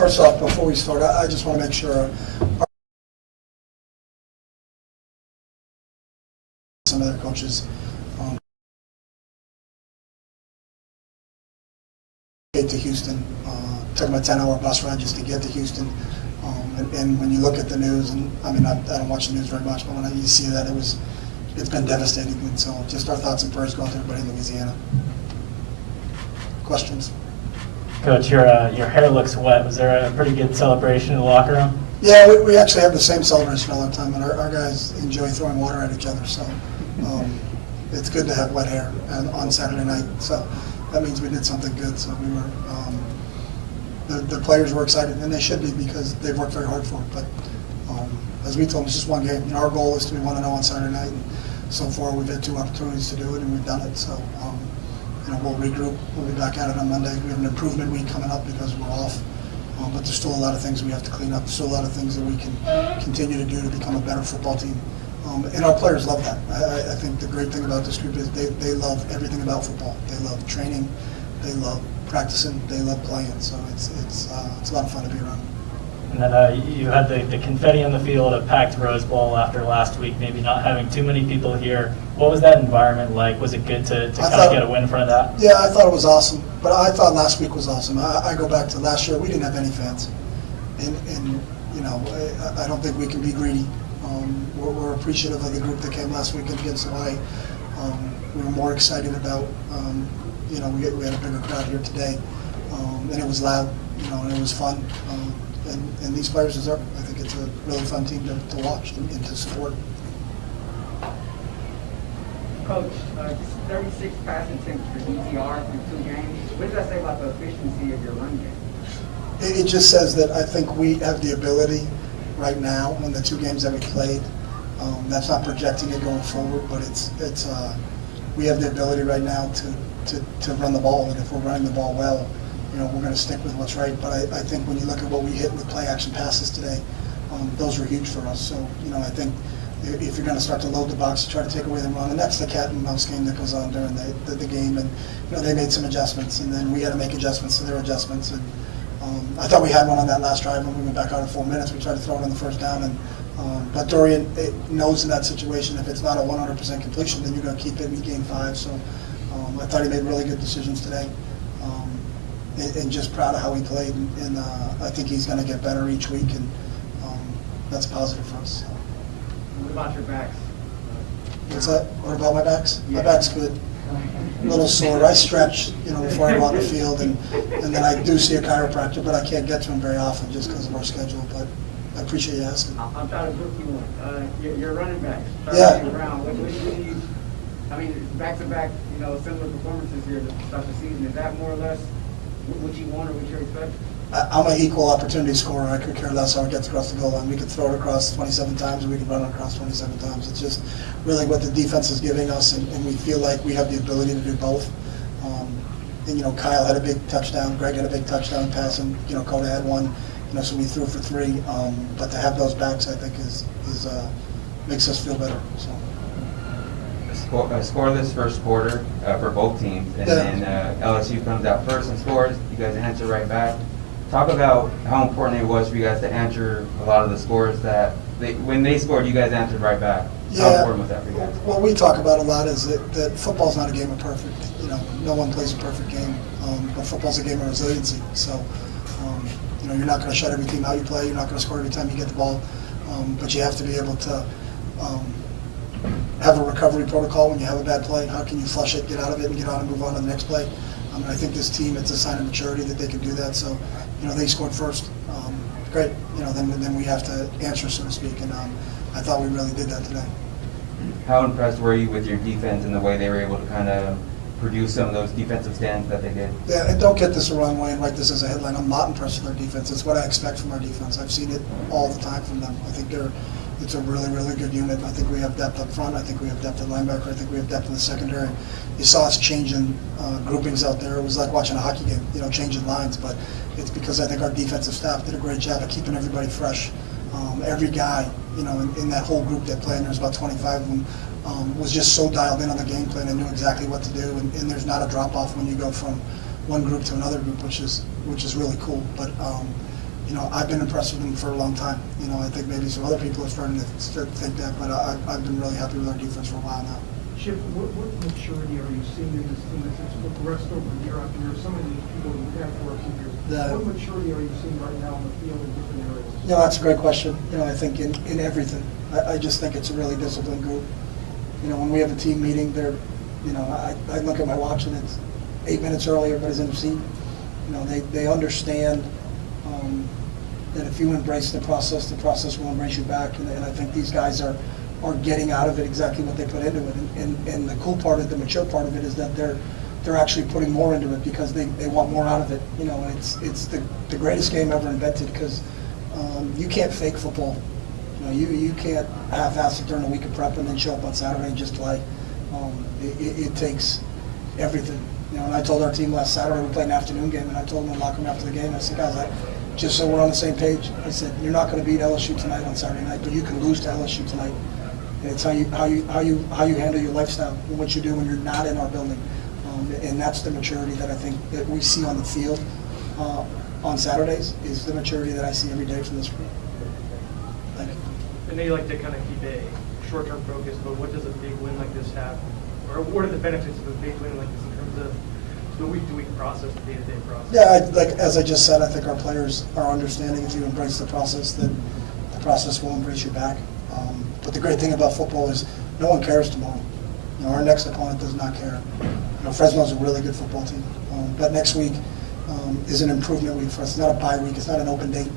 First off, before we start, I just want to make sure some other coaches get to Houston. Took them a 10-hour bus ride just to get to Houston. And when you look at the news, and I mean, I don't watch the news very much, but when you see that, it's been devastating. And so just our thoughts and prayers go out to everybody in Louisiana. Questions? Coach, your hair looks wet. Was there a pretty good celebration in the locker room? Yeah, we actually have the same celebration all the time, and our guys enjoy throwing water at each other. So it's good to have wet hair on Saturday night. So that means we did something good. So we were, the players were excited, and they should be because they've worked very hard for it. But as we told them, it's just one game. You know, our goal is to be 1-0 on Saturday night, and so far we've had 2 opportunities to do it, and we've done it. So. You know, we'll regroup. We'll be back at it on Monday. We have an improvement week coming up because we're off. But there's still a lot of things we have to clean up. There's still a lot of things that we can continue to do to become a better football team. And our players love that. I think the great thing about this group is they love everything about football. They love training. They love practicing. They love playing. So it's a lot of fun to be around. And then you had the confetti on the field, a packed Rose Bowl after last week, maybe not having too many people here. What was that environment like? Was it good to kind of get a win in front of that? Yeah, I thought it was awesome. But I thought last week was awesome. I go back to last year, we didn't have any fans. And you know, I don't think we can be greedy. We're appreciative of the group that came last weekend against Hawaii. We were more excited about, you know, we had a bigger crowd here today. And it was loud, you know, and it was fun. And these players deserve it. I think it's a really fun team to watch and to support. Coach, 36 passing attempts for DTR through 2 games. What does that say about the efficiency of your run game? It just says that I think we have the ability right now in the 2 games that we played. That's not projecting it going forward, but it's we have the ability right now to run the ball, and if we're running the ball well, you know, we're going to stick with what's right. But I think when you look at what we hit with play action passes today, those were huge for us. So, you know, I think if you're going to start to load the box, try to take away the run, and that's the cat and mouse game that goes on during the game. And, you know, they made some adjustments, and then we had to make adjustments to their adjustments. And I thought we had one on that last drive when we went back out in 4 minutes. We tried to throw it on the first down. But Dorian knows in that situation, if it's not a 100% completion, then you're going to keep it and you gain 5. So I thought he made really good decisions today. And just proud of how he played, and I think he's going to get better each week, and that's positive for us. What about your backs? What's that? What about my backs? Yeah. My back's good. A little sore. I stretch, you know, before I go on the field, and then I do see a chiropractor, but I can't get to him very often just because of our schedule. But I appreciate you asking. I'm trying to book you one. Your running backs. Yeah. Brown. What do you? I mean, back-to-back, you know, similar performances here to start the season. Is that more or less what you want or what you're expecting? I'm an equal opportunity scorer. I could care less how it gets across the goal line. We could throw it across 27 times, or we could run it across 27 times. It's just really what the defense is giving us, and we feel like we have the ability to do both. And, you know, Kyle had a big touchdown. Greg had a big touchdown pass, and, you know, Coda had one. You know, so we threw for 3. But to have those backs, I think, is makes us feel better. So. Scoreless first quarter for both teams, and then LSU comes out first and scores. You guys answer right back. Talk about how important it was for you guys to answer a lot of the scores that when they scored, you guys answered right back. Yeah. How important was that for you guys? What we talk about a lot is that football's not a game of perfect. You know, no one plays a perfect game, but football's a game of resiliency. So, you know, you're not going to shut every team out you play. You're not going to score every time you get the ball, but you have to be able to have a recovery protocol when you have a bad play. How can you flush it, get out of it, and get on and move on to the next play? I think this team, it's a sign of maturity that they can do that. So, you know, they scored first. Great. You know, then we have to answer, so to speak. And I thought we really did that today. How impressed were you with your defense and the way they were able to kind of produce some of those defensive stands that they did? Yeah, and don't get this the wrong way and write this as a headline. I'm not impressed with their defense. It's what I expect from our defense. I've seen it all the time from them. I think it's a really, really good unit. I think we have depth up front. I think we have depth at linebacker. I think we have depth in the secondary. You saw us changing groupings out there. It was like watching a hockey game, you know, changing lines. But it's because I think our defensive staff did a great job of keeping everybody fresh. Every guy, you know, in that whole group that played, and there's about 25 of them, was just so dialed in on the game plan and knew exactly what to do. And there's not a drop off when you go from one group to another group, which is really cool. But I've been impressed with them for a long time. I think maybe some other people are starting to think that, but I've been really happy with our defense for a while now. Chip, what maturity are you seeing in this team as it's progressed over year after year? Some of these people you've had for a few years. What maturity are you seeing right now on the field in different areas? That's a great question. I think in everything. I just think it's a really disciplined group. When we have a team meeting, I look at my watch and it's 8 minutes early, everybody's in their seat. They understand that if you embrace the process will embrace you back. And I think these guys are getting out of it exactly what they put into it. And the cool part of the mature part of it is that they're actually putting more into it because they want more out of it. It's the greatest game ever invented because you can't fake football. You can't half-ass it during a week of prep and then show up on Saturday and just play. It takes everything. And I told our team last Saturday, we played an afternoon game, and I told them in the locker room after the game, I said, guys, just so we're on the same page, I said, you're not going to beat LSU tonight on Saturday night, but you can lose to LSU tonight. And it's how you handle your lifestyle and what you do when you're not in our building. And that's the maturity that I think that we see on the field on Saturdays is the maturity that I see every day from this group. Thank you. I know you like to kind of keep a short-term focus, but what does a big win like this have? Or what are the benefits of a big win like this in terms of the week-to-week process, the day-to-day process? Yeah, as I just said, I think our players are understanding if you embrace the process, then the process will embrace you back. But the great thing about football is no one cares tomorrow. Our next opponent does not care. Fresno's a really good football team. But next week is an improvement week for us. It's not a bye week. It's not an open date.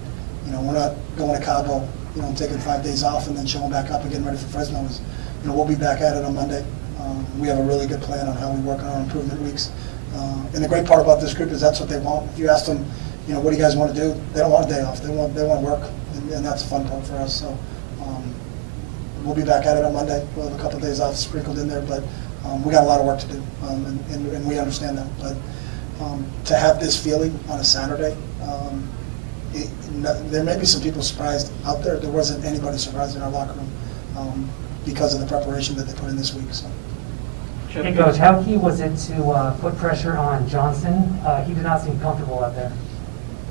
We're not going to Cabo, taking 5 days off and then showing back up and getting ready for Fresno. We'll be back at it on Monday. We have a really good plan on how we work on our improvement weeks. And the great part about this group is that's what they want. If you ask them, what do you guys want to do? They don't want a day off. They want to work, and that's a fun part for us. So we'll be back at it on Monday. We'll have a couple of days off sprinkled in there, but we got a lot of work to do, and we understand that. But to have this feeling on a Saturday, there may be some people surprised out there. There wasn't anybody surprised in our locker room because of the preparation that they put in this week. So. Hey, Coach, how key was it to put pressure on Johnson? He did not seem comfortable out there.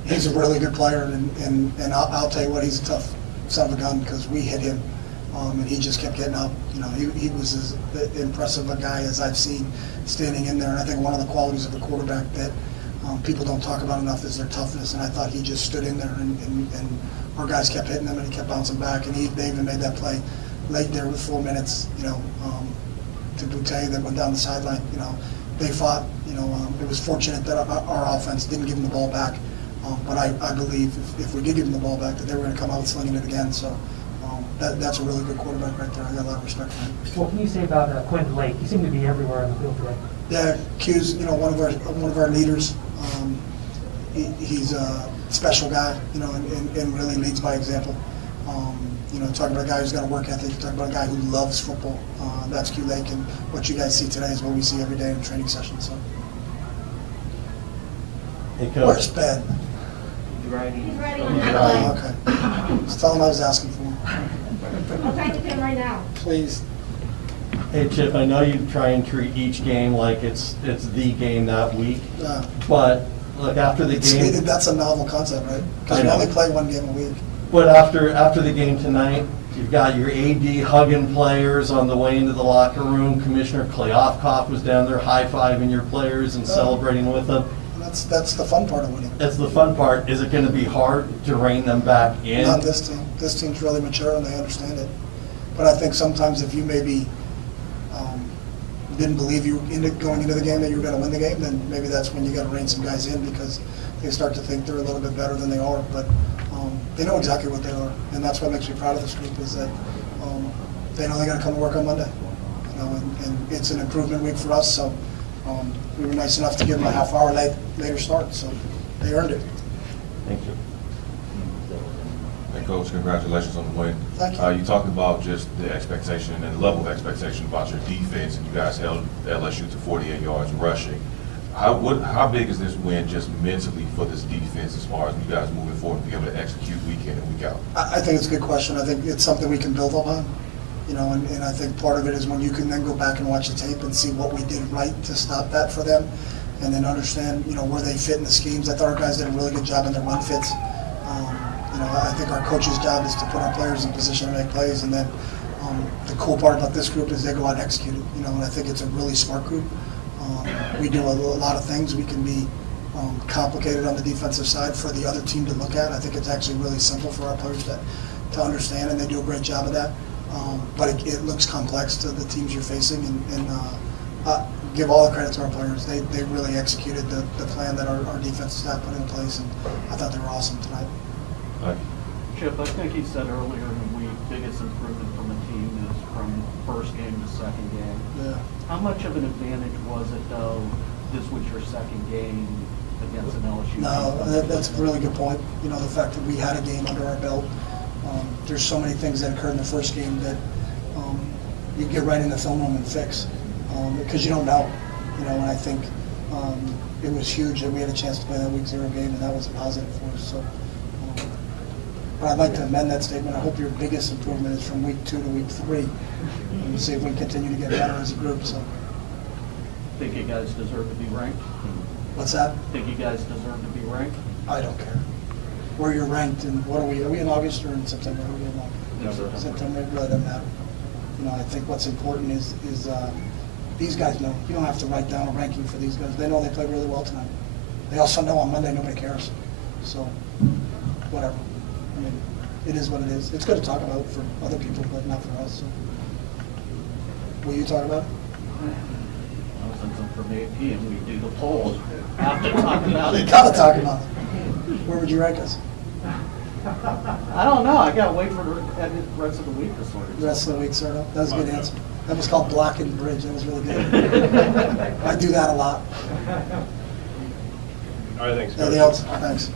He's a really good player, and I'll tell you what, he's a tough son of a gun because we hit him, and he just kept getting up. He was as impressive a guy as I've seen standing in there. And I think one of the qualities of a quarterback that people don't talk about enough is their toughness. And I thought he just stood in there, and our guys kept hitting him, and he kept bouncing back. And they even made that play late there with 4 minutes, to Boutte that went down the sideline. They fought. It was fortunate that our offense didn't give them the ball back. But I believe if we did give them the ball back, that they were going to come out slinging it again. So that's a really good quarterback right there. I got a lot of respect for him. What can you say about Quinn Lake? He seemed to be everywhere on the field today. Yeah, Q's one of our leaders. He's a special guy, and really leads by example. Talking about a guy who's got a work ethic, talking about a guy who loves football. That's Q Lake, and what you guys see today is what we see every day in training sessions. So. Hey, Coach. Where's Ben? He's riding. He's riding on that Okay. Just tell him I was asking for him. I'll talk to him right now. Please. Hey, Chip, I know you try and treat each game like it's the game that week, Yeah. but look, after the game... That's a novel concept, right? Because I we know. only play one game a week. But after the game tonight, you've got your AD hugging players on the way into the locker room. Commissioner Kleofkoff was down there high-fiving your players and celebrating with them. That's the fun part of winning. That's the fun part. Is it going to be hard to rein them back in? Not this team. This team's really mature and they understand it. But I think sometimes if you maybe didn't believe you going into the game that you were going to win the game, then maybe that's when you got to rein some guys in because they start to think they're a little bit better than they are. But they know exactly what they are, and that's what makes me proud of this group is that they know they got to come to work on Monday. And it's an improvement week for us. So we were nice enough to give them a half hour later start, so they earned it. Thank you. Hey, Coach, congratulations on the win. Thank you. You talked about just the expectation and the level of expectation about your defense, and you guys held LSU to 48 yards rushing. How big is this win just mentally for this defense as far as you guys moving forward and be able to execute week in and week out? I think it's a good question. I think it's something we can build upon. And I think part of it is when you can then go back and watch the tape and see what we did right to stop that for them, and then understand, where they fit in the schemes. I thought our guys did a really good job in their run fits. I think our coach's job is to put our players in position to make plays, and then the cool part about this group is they go out and execute it. And I think it's a really smart group. We do a lot of things. We can be complicated on the defensive side for the other team to look at. I think it's actually really simple for our players to understand, and they do a great job of that. But it looks complex to the teams you're facing, and give all the credit to our players. They really executed the plan that our defensive staff put in place, and I thought they were awesome tonight. Chip, I think you said earlier in the week, biggest improvement from the team is from first game to second game. Yeah. How much of an advantage was it, though, this was your second game against an LSU team? No, that's a really good point. The fact that we had a game under our belt. There's so many things that occurred in the first game that you get right in the film room and fix because you don't know. And I think it was huge that we had a chance to play that week 0 game, and that was a positive for us. So, but I'd like to amend that statement. I hope your biggest improvement is from week 2 to week 3, and see if we can continue to get better as a group. So, think you guys deserve to be ranked? What's that? Think you guys deserve to be ranked? I don't care. Where you're ranked, and what are we? Are we in August or in September? Are we in August? September. It really doesn't matter. I think what's important is these guys know. You don't have to write down a ranking for these guys. They know they played really well tonight. They also know on Monday nobody cares. So, whatever. It is what it is. It's good to talk about for other people, but not for us. So. Will you talk about it? Well, since I'm from AP and we do the polls, have to talk about it. You gotta talk about it. Where would you rank us? I don't know. I gotta wait for the rest of the week to sort it. The rest of the week, sort of. That was a good answer. That was called block and bridge. That was really good. I do that a lot. All right, thanks. Anything else? Thanks.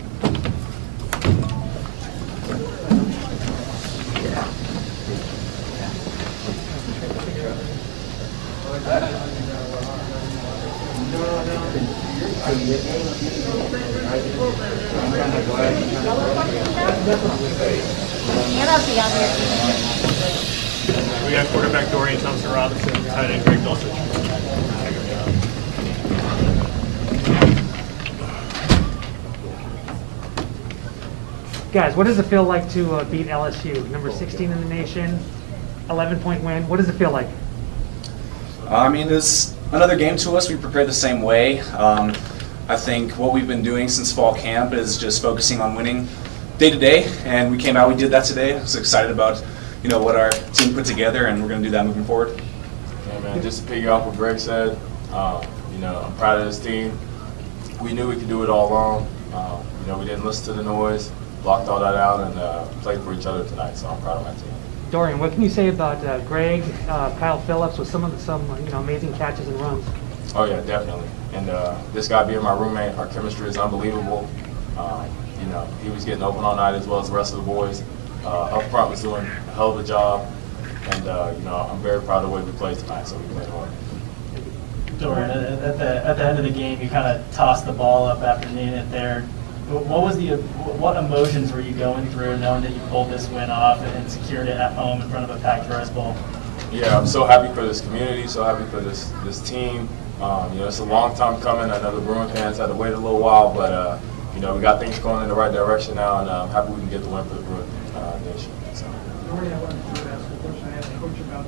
We got quarterback Dorian Thompson-Robinson, tight end Greg Dulcich. Guys, what does it feel like to beat LSU, number 16 in the nation, 11-point win? What does it feel like? It's another game to us. We prepared the same way. I think what we've been doing since fall camp is just focusing on winning day to day, and we came out, we did that today. I was excited about what our team put together, and we're going to do that moving forward. Yeah, man, just to piggy off what Greg said, I'm proud of this team. We knew we could do it all along. We didn't listen to the noise, blocked all that out, and played for each other tonight, so I'm proud of my team. Dorian, what can you say about Greg, Kyle Phillips, with some amazing catches and runs? Oh yeah, definitely. And this guy being my roommate, our chemistry is unbelievable. He was getting open all night as well as the rest of the boys. Up front was doing a hell of a job, and I'm very proud of the way we played tonight. So we played hard. Dorian, at the end of the game, you kind of tossed the ball up after needing it there. What emotions were you going through knowing that you pulled this win off and secured it at home in front of a packed Rose Bowl? Yeah, I'm so happy for this community, so happy for this team. It's a long time coming. I know the Bruins fans had to wait a little while, but we got things going in the right direction now, and I'm happy we can get the win for the Bruins nation. So. Dorian, I wanted to ask a question I asked the coach about.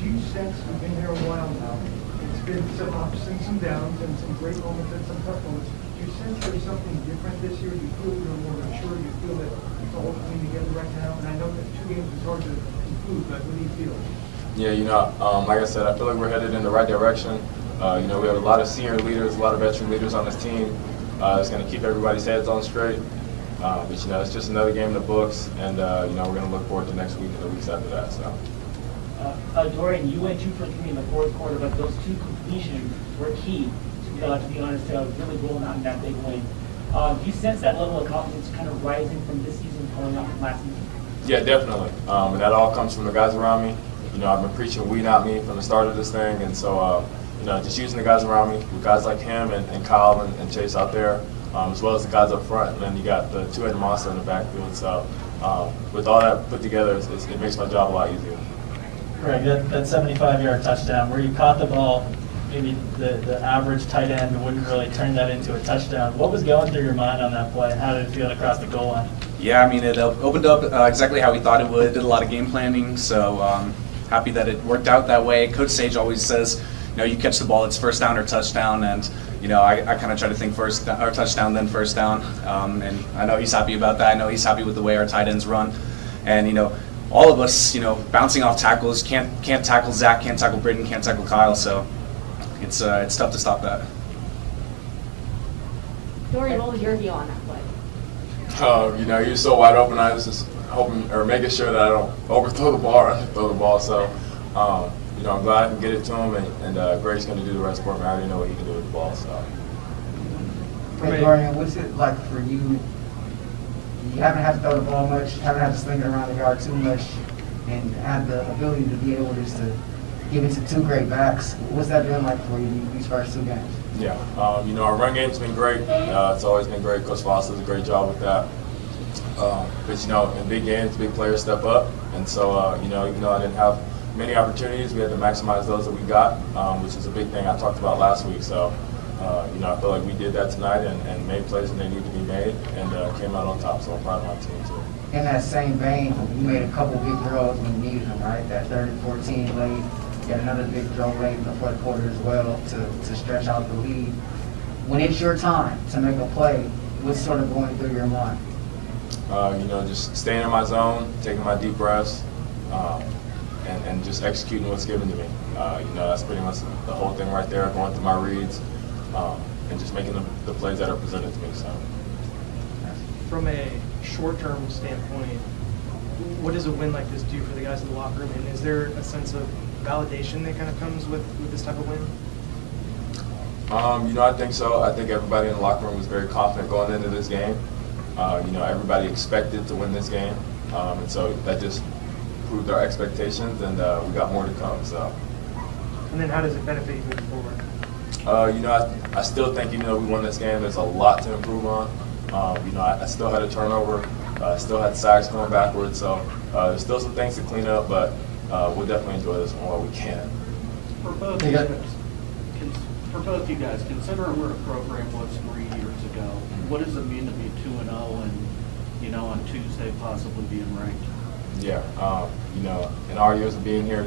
Do you sense, you've been here a while now, it's been some ups and some downs and some great moments and some tough moments. Do you sense there's something different this year? Do you feel you're more mature? Do you feel that it's all coming together right now? And I know that 2 games is hard to conclude, but what do you feel? Yeah, like I said, I feel like we're headed in the right direction. We have a lot of senior leaders, a lot of veteran leaders on this team. It's going to keep everybody's heads on straight. But it's just another game in the books, and we're going to look forward to next week and the weeks after that. So. Dorian, you went 2 for 3 in the fourth quarter, but those 2 completions were key to be honest, really rolling out in that big win. Do you sense that level of confidence kind of rising from this season going up from last season? Yeah, definitely. And that all comes from the guys around me. I've been preaching we, not me from the start of this thing, and so just using the guys around me, with guys like him and Kyle and Chase out there, as well as the guys up front, and then you got the two-headed monster in the backfield. So with all that put together, it makes my job a lot easier. Greg, that 75-yard touchdown, where you caught the ball, maybe the average tight end wouldn't really turn that into a touchdown. What was going through your mind on that play? How did it feel across the goal line? Yeah, I mean, it opened up exactly how we thought it would. Did a lot of game planning, so happy that it worked out that way. Coach Sage always says, you catch the ball, it's first down or touchdown, and I kind of try to think first or touchdown, then first down, and I know he's happy about that. I know he's happy with the way our tight ends run, and all of us, bouncing off tackles, can't tackle Zach, can't tackle Britton, can't tackle Kyle, so it's tough to stop that. Dorian, what was your view on that play? He was so wide open. I was just hoping or making sure that I don't overthrow the ball or underthrow the ball. So, I'm glad I can get it to him, and Greg's going to do the rest for me. I already know what he can do with the ball. So. Hey, Dorian, what's it like for you? You haven't had to throw the ball much, haven't had to sling it around the yard too much, and had the ability to be able just to give it to two great backs. What's that been like for you these first two games? Yeah, our run game's been great. It's always been great. Coach Foster does a great job with that. But in big games, big players step up, and so even though I didn't have many opportunities, we had to maximize those that we got, which is a big thing I talked about last week. So, I feel like we did that tonight and made plays when they needed to be made, and came out on top. So I'm proud of my team too. In that same vein, you made a couple big throws when you needed them, right? That 3rd-14 late. You had another big throw late in the fourth quarter as well to stretch out the lead. When it's your time to make a play, what's sort of going through your mind? Just staying in my zone, taking my deep breaths, and just executing what's given to me. That's pretty much the whole thing right there, going through my reads, and just making the plays that are presented to me. So, from a short-term standpoint, what does a win like this do for the guys in the locker room? And is there a sense of validation that kind of comes with this type of win? I think so. I think everybody in the locker room was very confident going into this game. Everybody expected to win this game, and so that just proved our expectations, and we got more to come. So. And then how does it benefit you moving forward? I still think even though we won this game, there's a lot to improve on. I still had a turnover. I still had sacks going backwards, so there's still some things to clean up, but we'll definitely enjoy this one while we can. For both you guys, considering where the program was 3 years ago, what does it mean to be 2-0 and, on Tuesday possibly being ranked? Yeah, in our years of being here,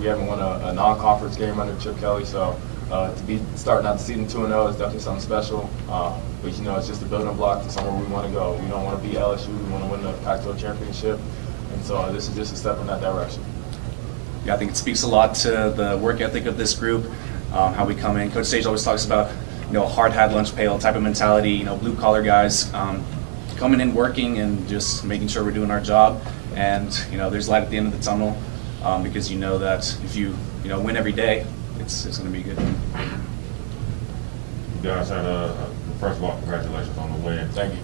we haven't won a non-conference game under Chip Kelly, so to be starting out the season 2-0 is definitely something special. But it's just a building block to somewhere we want to go. We don't want to beat LSU. We want to win the Pac-12 championship, and so this is just a step in that direction. Yeah, I think it speaks a lot to the work ethic of this group, how we come in. Coach Sage always talks about hard hat lunch pail type of mentality. Blue collar guys coming in, working, and just making sure we're doing our job. And there's light at the end of the tunnel because that if you win every day, it's going to be good. You guys had first of all, congratulations on the win. Thank you.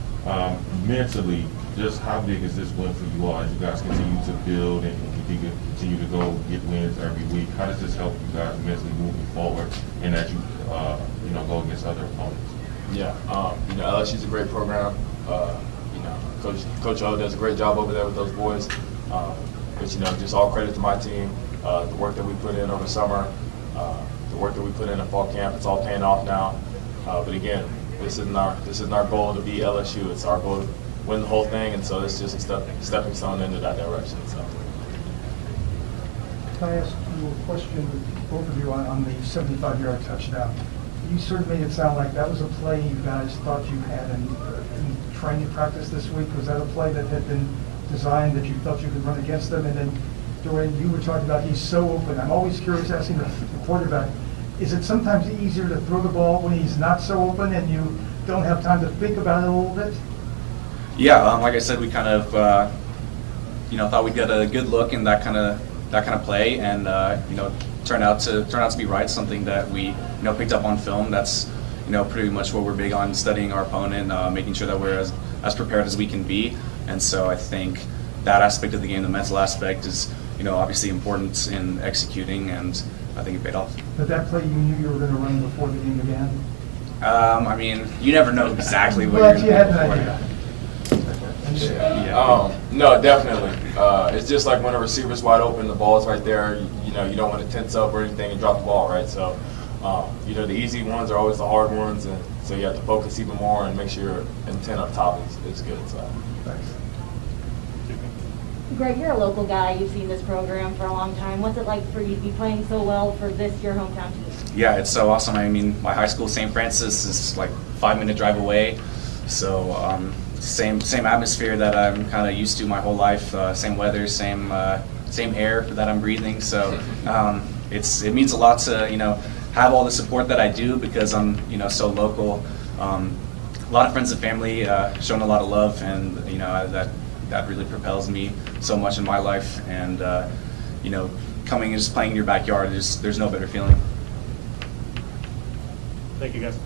Mentally, just how big is this win for you all as you guys continue to build and continue to go get wins every week? How does this help you guys mentally moving forward and as you go against other opponents? Yeah, LSU's a great program. Coach O does a great job over there with those boys. But just all credit to my team, the work that we put in over summer, the work that we put in fall camp. It's all paying off now. But again, this isn't our goal to be LSU. It's our goal to win the whole thing, and so it's just a stepping stone into that direction. So. Can I ask you a question, both of you, on the 75-yard touchdown? You sort of made it sound like that was a play you guys thought you had in training practice this week. Was that a play that had been designed that you felt you could run against them? And then, Dorian, you were talking about he's so open. I'm always curious asking the quarterback, is it sometimes easier to throw the ball when he's not so open and you don't have time to think about it a little bit? Yeah, like I said, we kind of thought we'd get a good look in that kind of play, and turned out to be right. Something that we picked up on film. That's pretty much what we're big on, studying our opponent, making sure that we're as prepared as we can be. And so I think that aspect of the game, the mental aspect, is obviously important in executing, and I think it paid off. But that play you knew you were going to run before the game began? I mean, you never know exactly what well, you're going to do. Idea. No, definitely. It's just like when a receiver's wide open, the ball's right there. You don't want to tense up or anything and drop the ball, right? So, the easy ones are always the hard ones, and so you have to focus even more and make sure your intent up top is good. So. Thanks. Greg, you're a local guy. You've seen this program for a long time. What's it like for you to be playing so well for this, your hometown team? Yeah, it's so awesome. I mean, my high school, St. Francis, is like 5-minute drive away. So same atmosphere that I'm kind of used to my whole life. Same weather, same air that I'm breathing. So it means a lot to have all the support that I do because I'm so local. A lot of friends and family showing a lot of love, and that really propels me so much in my life. And coming and just playing in your backyard, there's no better feeling. Thank you, guys.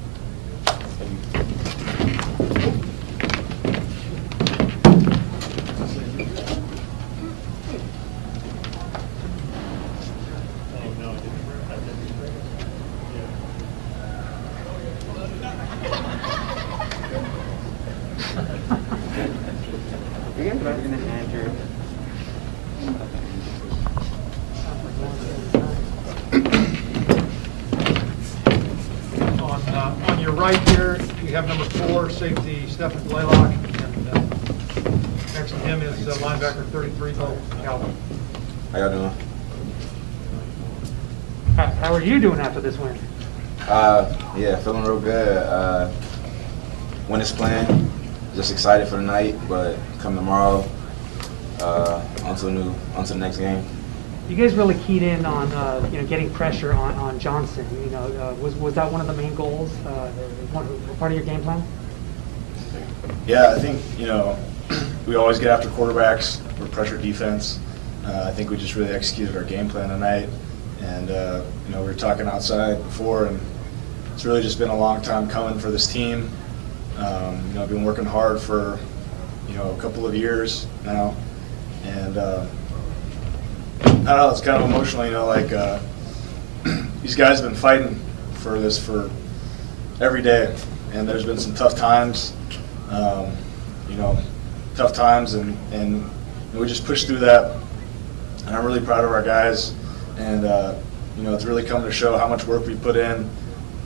On your right here, you have number 4, safety Stephen Blaylock, and next to him is linebacker 33, Bo Calvin. How y'all doing? How are you doing after this win? Yeah, feeling real good. When it's playing, just excited for the night, but come tomorrow, on to the next game. You guys really keyed in on getting pressure on Johnson. Was that one of the main goals? Part of your game plan? Yeah, I think we always get after quarterbacks. We're pressure defense. I think we just really executed our game plan tonight. And we were talking outside before, and it's really just been a long time coming for this team. I've been working hard for a couple of years now, and I don't know, it's kind of emotional, these guys have been fighting for this for every day, and there's been some tough times, and we just pushed through that, and I'm really proud of our guys, and it's really come to show how much work we put in,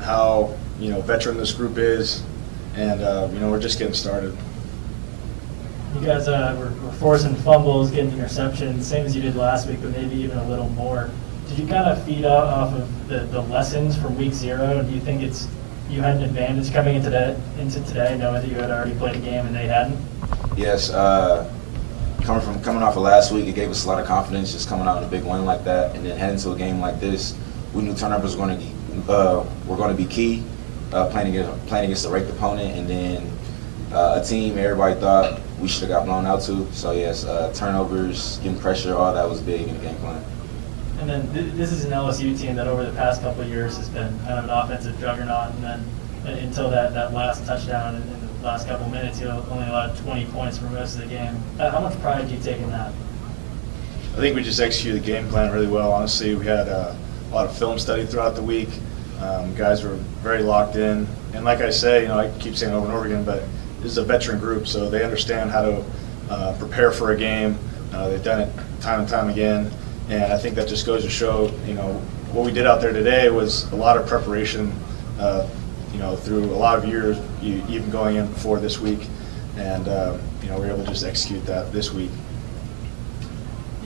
how veteran this group is, and we're just getting started. You guys were forcing fumbles, getting interceptions, same as you did last week, but maybe even a little more. Did you kind of feed off of the lessons from week 0? Do you think you had an advantage coming into today, knowing that you had already played a game and they hadn't? Yes, coming off of last week, it gave us a lot of confidence just coming out in a big win like that, and then heading to a game like this, we knew turnovers were going to be key, playing against a ranked opponent, and then a team everybody thought we should have got blown out to. So yes, turnovers, getting pressure, all that was big in the game plan. And then this is an LSU team that over the past couple of years has been kind of an offensive juggernaut, and then until that last touchdown in the last couple of minutes, you only allowed 20 points for most of the game. How much pride do you take in that? I think we just executed the game plan really well. Honestly, we had a lot of film study throughout the week. Guys were very locked in, and like I say, I keep saying over and over again, but this is a veteran group, so they understand how to prepare for a game. They've done it time and time again, and I think that just goes to show, what we did out there today was a lot of preparation, through a lot of years, even going in before this week, and we're able to just execute that this week.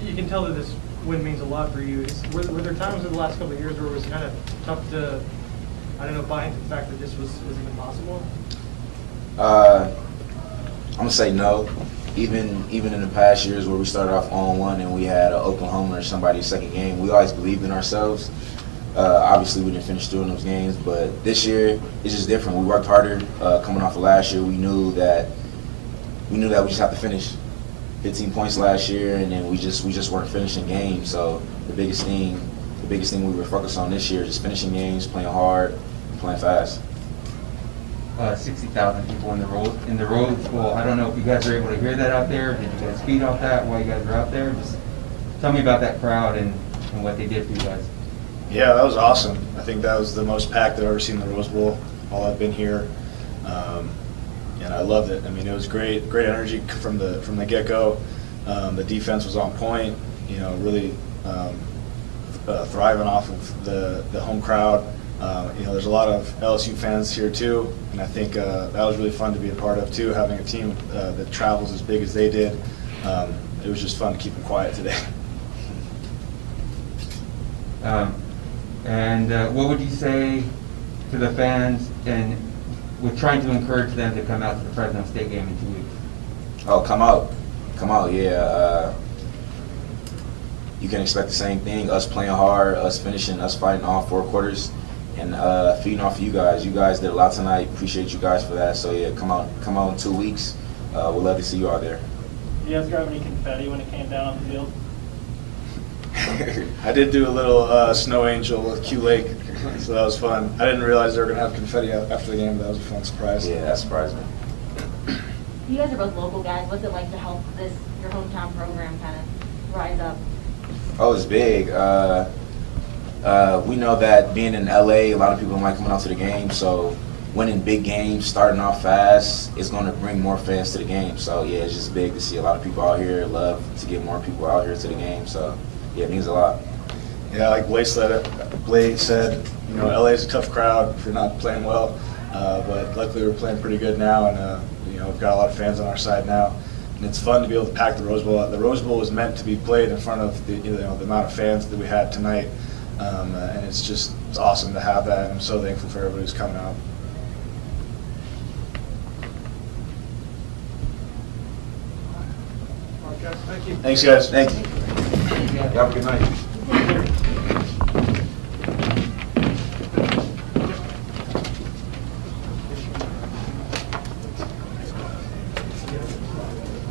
You can tell that this win means a lot for you. Were there times in the last couple of years where it was kind of tough to, buy into the fact that this was even possible? I'm gonna say no. Even in the past years where we started off 0-1 and we had Oklahoma or somebody's second game, we always believed in ourselves. Obviously, we didn't finish through those games, but this year it's just different. We worked harder. Coming off of last year, we knew that we just have to finish. 15 points last year, and then we just weren't finishing games. So the biggest thing we were focused on this year is just finishing games, playing hard, and playing fast. 60,000 people in the Rose Bowl. I don't know if you guys were able to hear that out there. Did you guys feed off that while you guys were out there? Just tell me about that crowd and what they did for you guys. Yeah, that was awesome. I think that was the most packed I've ever seen in the Rose Bowl while I've been here, and I loved it. I mean, it was great energy from the get-go. The defense was on point. Really thriving off of the home crowd. There's a lot of LSU fans here too, and I think that was really fun to be a part of too, having a team that travels as big as they did. it was just fun to keep them quiet today. What would you say to the fans and with trying to encourage them to come out to the Fresno State game in 2 weeks? Oh, come out, yeah. You can expect the same thing, us playing hard, us finishing, us fighting all 4 quarters, and feeding off of you guys. You guys did a lot tonight, appreciate you guys for that. So yeah, come out in 2 weeks. We'd love to see you all there. Did you guys grab any confetti when it came down on the field? I did do a little snow angel with Q Lake, so that was fun. I didn't realize they were going to have confetti after the game, but that was a fun surprise. Yeah, that surprised me. You guys are both local guys. What's it like to help your hometown program kind of rise up? Oh, it's big. We know that being in LA, a lot of people don't like coming out to the game, so winning big games, starting off fast, is going to bring more fans to the game. So yeah, it's just big to see a lot of people out here. Love to get more people out here to the game. So yeah, it means a lot. Yeah, like Blake said, you know, LA is a tough crowd if you're not playing well, but luckily we're playing pretty good now, and you know, we've got a lot of fans on our side now. And it's fun to be able to pack the Rose Bowl out. The Rose Bowl was meant to be played in front of the amount of fans that we had tonight, and it's awesome to have that. And I'm so thankful for everybody who's coming out. All right, guys, thank you. Thanks, guys. Thank you. Have a good night.